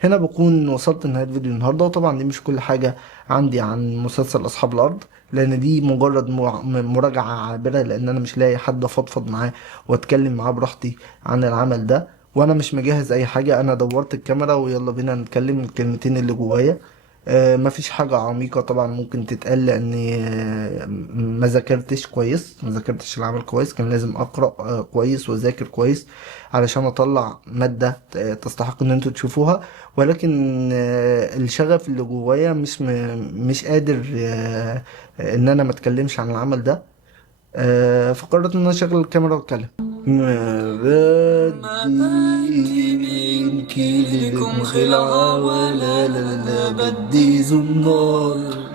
هنا بكون وصلت لنهاية فيديو النهاردة، وطبعا دي مش كل حاجة عندي عن مسلسل أصحاب الأرض، لأن دي مجرد مراجعة عابرة، لأن أنا مش لاقي حد أفضفض معاه وأتكلم معاه براحتي عن العمل ده، وأنا مش مجهز أي حاجة. أنا دورت الكاميرا ويلا بينا نتكلم الكلمتين اللي جوايا. مفيش حاجة عميقة طبعا ممكن تتقال، لأني ما ذاكرتش كويس، ما ذاكرتش العمل كويس. كان لازم أقرأ كويس وأذاكر كويس علشان أطلع مادة تستحق إن انتوا تشوفوها. ولكن الشغف اللي جوايا مش قادر إن أنا ما أتكلمش عن العمل ده. فقررت إن أنا أشغل الكاميرا وأتكلم. مبدي كيلي لكم خلعة، ولا لا لا بدي زنار.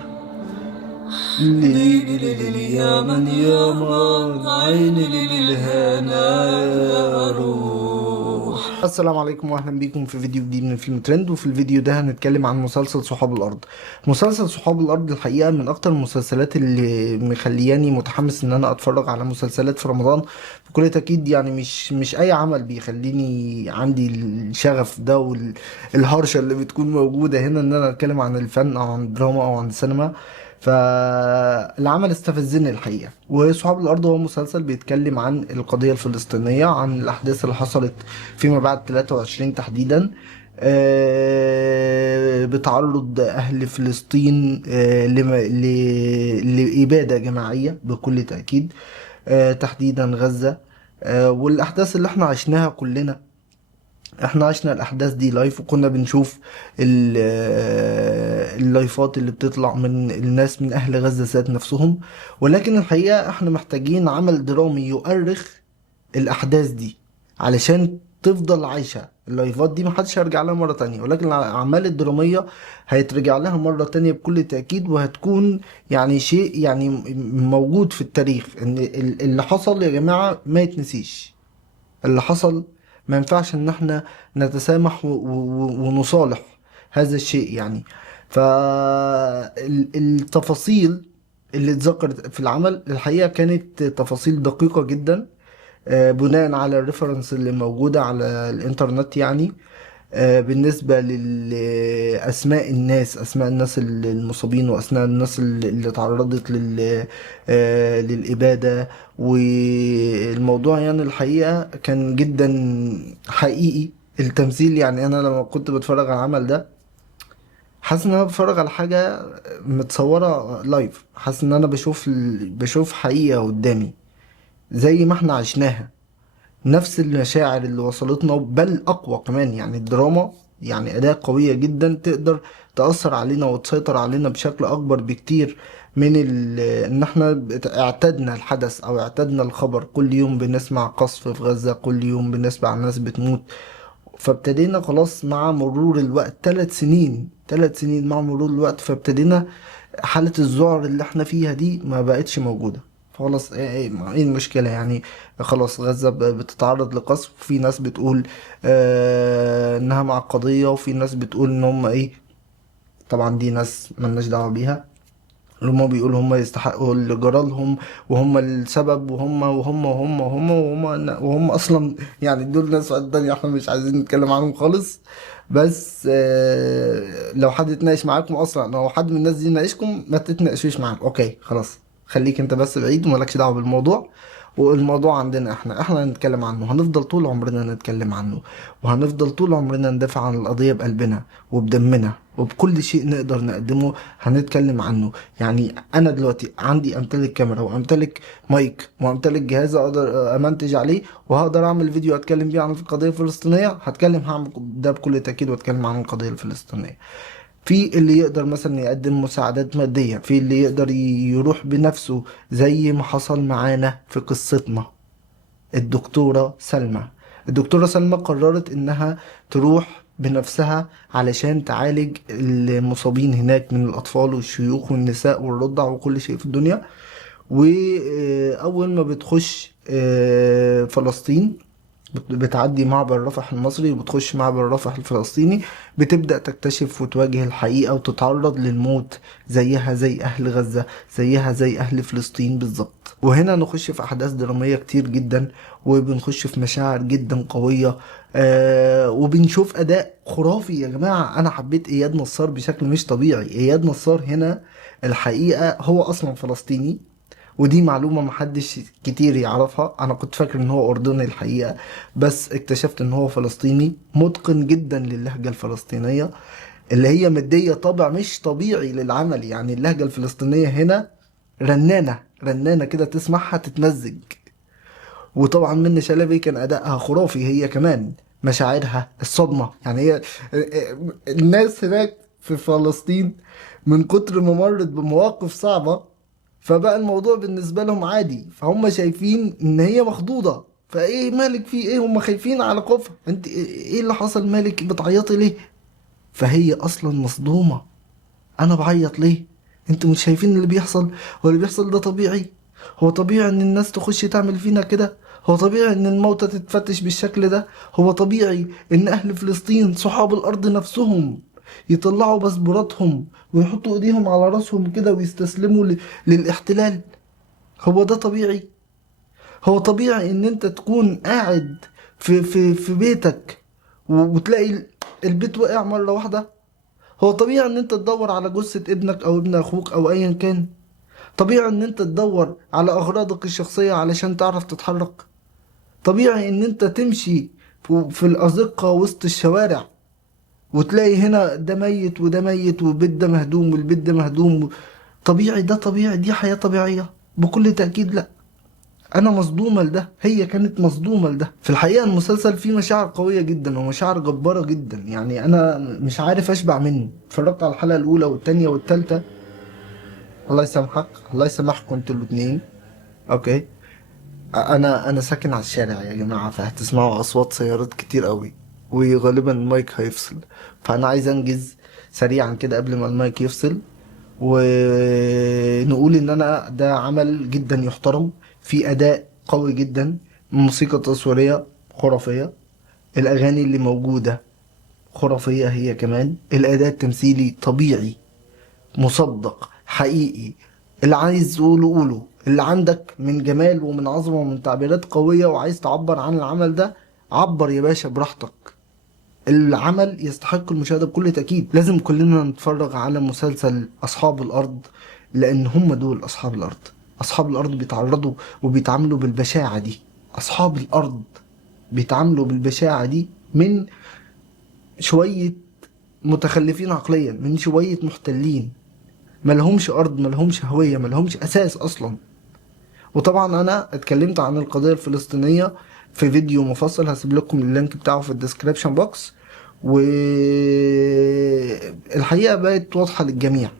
ليلي ليلي يا من يا من عيني للهنا يا روح. السلام عليكم واهلا بيكم في فيديو جديد من فيلم ترند. وفي الفيديو ده هنتكلم عن مسلسل صحاب الارض. مسلسل صحاب الارض الحقيقه من اكتر المسلسلات اللي مخلياني متحمس ان انا اتفرج على مسلسلات في رمضان بكل تاكيد. يعني مش اي عمل بيخليني عندي الشغف ده والهرشه اللي بتكون موجوده هنا ان انا اتكلم عن الفن او عن الدراما او عن السينما. فالعمل استفزني الحقيقة. وصحاب الأرض هو مسلسل بيتكلم عن القضية الفلسطينية، عن الأحداث اللي حصلت فيما بعد 23 تحديدا، بتعرض أهل فلسطين لإبادة جماعية بكل تأكيد، تحديدا غزة. والأحداث اللي احنا عشناها كلنا، احنا عشنا الاحداث دي لايف، وكنا بنشوف اللايفات اللي بتطلع من الناس من اهل غزة ذات نفسهم. ولكن الحقيقة احنا محتاجين عمل درامي يؤرخ الاحداث دي علشان تفضل عايشة. اللايفات دي محدش هيرجع لها مرة تانية، ولكن الأعمال الدرامية هيترجع لها مرة تانية بكل تأكيد، وهتكون يعني شيء يعني موجود في التاريخ. إن اللي حصل يا جماعة ما يتنسيش. اللي حصل ما ينفعش ان احنا نتسامح ونصالح هذا الشيء يعني. فالتفاصيل اللي اتذكرت في العمل الحقيقة كانت تفاصيل دقيقة جدا، بناء على الريفرنس اللي موجودة على الانترنت يعني. بالنسبة لأسماء الناس، أسماء الناس المصابين، وأسماء الناس اللي تعرضت للإبادة. والموضوع يعني الحقيقة كان جدا حقيقي. التمثيل يعني أنا لما كنت بتفرج على العمل ده حاسس إن أنا بتفرج على حاجة متصورة لايف، حاسس إن أنا بشوف حقيقة قدامي زي ما احنا عشناها. نفس المشاعر اللي وصلتنا بل اقوى كمان. يعني الدراما يعني اداة قوية جدا تقدر تأثر علينا وتسيطر علينا بشكل اكبر بكتير من ان احنا اعتدنا الحدث او اعتدنا الخبر. كل يوم بنسمع قصف في غزة، كل يوم بنسمع عن ناس بتموت. فابتدينا خلاص مع مرور الوقت، 3 سنين 3 سنين مع مرور الوقت، فابتدينا حالة الذعر اللي احنا فيها دي ما بقتش موجودة. خلاص ايه المشكلة يعني؟ خلاص غزة بتتعرض لقصف، في ناس بتقول انها مع القضية، وفي ناس بتقول ان هم ايه. طبعا دي ناس ملناش دعوة بيها. اللي هم بيقولوا هم يستحقوا اللي جرالهم، وهم السبب، وهم اصلا يعني دول ناس تانية احنا مش عايزين نتكلم عنهم خالص. بس لو حد اتناقش معاكم اصلا، او حد من الناس دي ناقشكم، ما تتناقشوش معاك. اوكي خلاص، خليك انت بس بعيد ومالكش دعوة بالموضوع. والموضوع عندنا احنا نتكلم عنه، هنفضل طول عمرنا نتكلم عنه، وهنفضل طول عمرنا ندافع عن القضية بقلبنا وبدمنا وبكل شيء نقدر نقدمه هنتكلم عنه. يعني انا دلوقتي عندي امتلك كاميرا وامتلك مايك وامتلك جهاز اقدر امنتج عليه، وهقدر اعمل فيديو اتكلم بيه عن القضية الفلسطينية. هعمل ده بكل تأكيد واتكلم عن القضية الفلسطينية. في اللي يقدر مثلا يقدم مساعدات مادية، في اللي يقدر يروح بنفسه زي ما حصل معانا في قصتنا. الدكتورة سلمى الدكتورة سلمى قررت انها تروح بنفسها علشان تعالج المصابين هناك من الاطفال والشيوخ والنساء والرضع وكل شيء في الدنيا. واول ما بتخش فلسطين بتعدي معبر رفح المصري وبتخش معبر رفح الفلسطيني، بتبدأ تكتشف وتواجه الحقيقة وتتعرض للموت زيها زي أهل غزة، زيها زي أهل فلسطين بالظبط. وهنا نخش في أحداث درامية كتير جدا، وبنخش في مشاعر جدا قوية. وبنشوف أداء خرافي يا جماعة. أنا حبيت إياد نصار بشكل مش طبيعي. إياد نصار هنا الحقيقة هو أصلا فلسطيني، ودي معلومة محدش كتير يعرفها. انا كنت فاكر ان هو اردني الحقيقة، بس اكتشفت ان هو فلسطيني متقن جدا للهجة الفلسطينية، اللي هي مدية طابع مش طبيعي للعمل. يعني اللهجة الفلسطينية هنا رنانة رنانة كده، تسمعها تتمزج. وطبعا منة شلبي كان ادائها خرافي هي كمان. مشاعرها، الصدمة، يعني هي الناس هناك في فلسطين من كتر ما مرت بمواقف صعبة، فبقى الموضوع بالنسبة لهم عادي، فهم شايفين ان هي مخضوضة. فايه مالك في ايه؟ هم خايفين على خوفها. انت ايه اللي حصل؟ مالك بتعيطي ليه؟ فهي اصلا مصدومة. انا بعيط ليه؟ انتوا مش شايفين اللي بيحصل؟ هو اللي بيحصل ده طبيعي؟ هو طبيعي ان الناس تخش تعمل فينا كده؟ هو طبيعي ان الموتى تتفتش بالشكل ده؟ هو طبيعي ان اهل فلسطين صحاب الارض نفسهم يطلعوا باسبوراتهم ويحطوا ايديهم على راسهم كده ويستسلموا للاحتلال؟ هو ده طبيعي؟ هو طبيعي ان انت تكون قاعد في بيتك وتلاقي البيت وقع مرة واحدة؟ هو طبيعي ان انت تدور على جثة ابنك او ابن اخوك او ايا كان؟ طبيعي ان انت تدور على اغراضك الشخصية علشان تعرف تتحرك؟ طبيعي ان انت تمشي في الازقة وسط الشوارع وتلاقي هنا ده ميت وده ميت والبيت ده مهدوم والبيت ده مهدوم؟ طبيعي؟ ده طبيعي؟ دي حياة طبيعية؟ بكل تأكيد لا. انا مصدومة لده، هي كانت مصدومة لده. في الحقيقة المسلسل فيه مشاعر قوية جدا ومشاعر جبارة جدا، يعني انا مش عارف اشبع منه. اتفرجت على الحلقة الاولى والتانية والتالتة. الله يسامحك، الله يسامحكم انتوا الاتنين. اوكي. انا ساكن على الشارع يا جماعة، فهتسمعوا اصوات سيارات كتير قوي، وغالبا المايك هيفصل. فانا عايز انجز سريعا كده قبل ما المايك يفصل، ونقول ان انا ده عمل جدا يحترم، في اداء قوي جدا، موسيقى تصويرية خرافية، الاغاني اللي موجودة خرافية هي كمان، الاداء التمثيلي طبيعي، مصدق، حقيقي. اللي عايز تقوله قوله، اللي عندك من جمال ومن عظمة ومن تعبيرات قوية وعايز تعبر عن العمل ده، عبر يا باشا براحتك. العمل يستحق المشاهدة بكل تأكيد. لازم كلنا نتفرج على مسلسل أصحاب الأرض، لأن هم دول أصحاب الأرض. أصحاب الأرض بيتعرضوا وبيتعاملوا بالبشاعة دي. أصحاب الأرض بيتعاملوا بالبشاعة دي من شوية متخلفين عقليا، من شوية محتلين ملهمش أرض، ملهمش هوية، ملهمش أساس أصلا. وطبعا أنا اتكلمت عن القضية الفلسطينية في فيديو مفصل، هسيب لكم اللينك بتاعه في الديسكريبشن بوكس. والحقيقة بقت واضحة للجميع،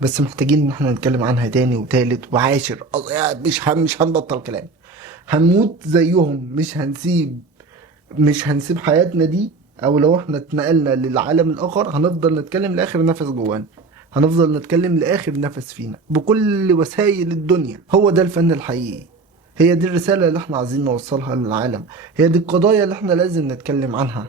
بس محتاجين ان احنا نتكلم عنها تاني وتالت وعاشر. يعني مش هنبطل كلام. هنموت زيهم، مش هنسيب حياتنا دي. او لو احنا اتنقلنا للعالم الاخر هنفضل نتكلم لاخر نفس جوانا، هنفضل نتكلم لاخر نفس فينا بكل وسائل الدنيا. هو ده الفن الحقيقي، هي دي الرسالة اللي احنا عايزين نوصلها للعالم، هي دي القضايا اللي احنا لازم نتكلم عنها.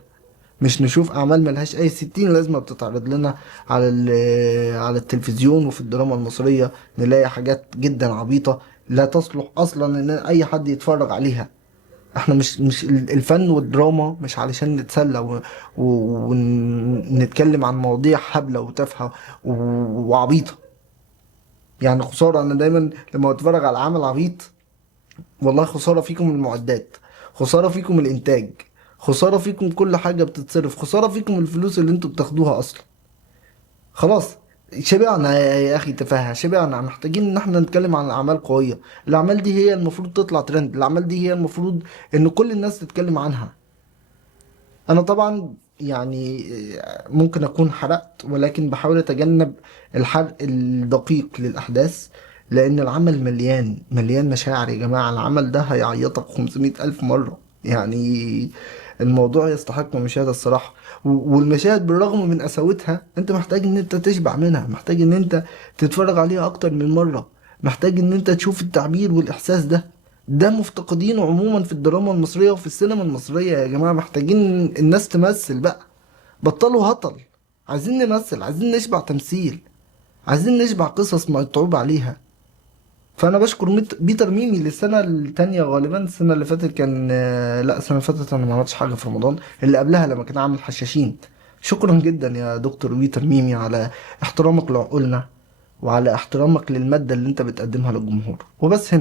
مش نشوف اعمال ملهاش اي 60 لازمة بتتعرض لنا على التلفزيون وفي الدراما المصرية، نلاقي حاجات جدا عبيطة لا تصلح اصلا ان اي حد يتفرج عليها. احنا مش الفن والدراما مش علشان نتسلى ونتكلم عن مواضيع هبلة وتافهة وعبيطة. يعني خسارة انا دايما لما اتفرج على عمل عبيط، والله خسارة فيكم المعدات، خسارة فيكم الانتاج، خسارة فيكم كل حاجة بتتصرف، خسارة فيكم الفلوس اللي انتوا بتاخدوها اصلا. خلاص، شبعنا يا اخي تفاهة، شبعنا. محتاجين ان احنا نتكلم عن اعمال قوية. الاعمال دي هي المفروض تطلع ترند، الاعمال دي هي المفروض ان كل الناس تتكلم عنها. انا طبعا يعني ممكن اكون حرقت، ولكن بحاول اتجنب الحرق الدقيق للاحداث، لان العمل مليان مليان مشاعر يا جماعة. العمل ده هيعيطك 500 الف مرة يعني. الموضوع يستحق المشاهدة الصراحة. والمشاهد بالرغم من قساوتها انت محتاج ان انت تشبع منها، محتاج ان انت تتفرج عليها اكتر من مرة، محتاج ان انت تشوف التعبير والاحساس ده. ده مفتقدينه عموما في الدراما المصرية وفي السينما المصرية. يا جماعة محتاجين الناس تمثل بقى، بطلوا هطل. عايزين نمثل، عايزين نشبع تمثيل، عايزين نشبع قصص متعوب عليها. فانا بشكر بيتر ميمي للسنه التانية غالبا. السنه اللي فاتت كان لا السنه اللي فاتت انا ما عملتش حاجه في رمضان، اللي قبلها لما كان عامل حشاشين. شكرا جدا يا دكتور بيتر ميمي على احترامك لعقولنا، وعلى احترامك للماده اللي انت بتقدمها للجمهور. وبس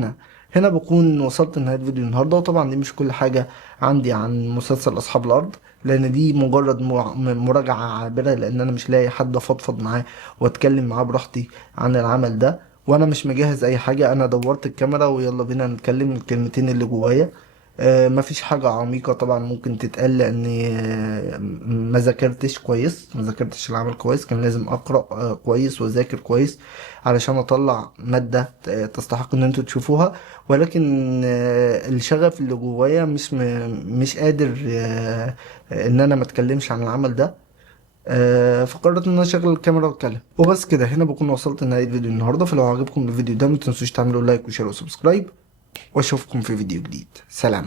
هنا بكون وصلت لنهايه فيديو النهارده. وطبعا دي مش كل حاجه عندي عن مسلسل اصحاب الارض، لان دي مجرد مراجعه عابره، لان انا مش لاقي حد افضفض معاه واتكلم معاه براحتي عن العمل ده. وانا مش مجهز اي حاجة، انا دورت الكاميرا ويلا بينا نتكلم الكلمتين اللي جوايا. مفيش حاجة عميقة طبعا ممكن تتقال، لاني ما ذاكرتش كويس، ما ذاكرتش العمل كويس. كان لازم اقرأ كويس واذاكر كويس علشان اطلع مادة تستحق ان انتوا تشوفوها. ولكن الشغف اللي جوايا مش قادر ان انا ما اتكلمش عن العمل ده. فقررت ان انا اشغل الكاميرا واتكلم. وبس كده هنا بكون وصلت لنهايه فيديو النهارده. فلو عجبكم الفيديو ده ما تنسوش تعملوا لايك وشير وسبسكرايب، واشوفكم في فيديو جديد. سلام.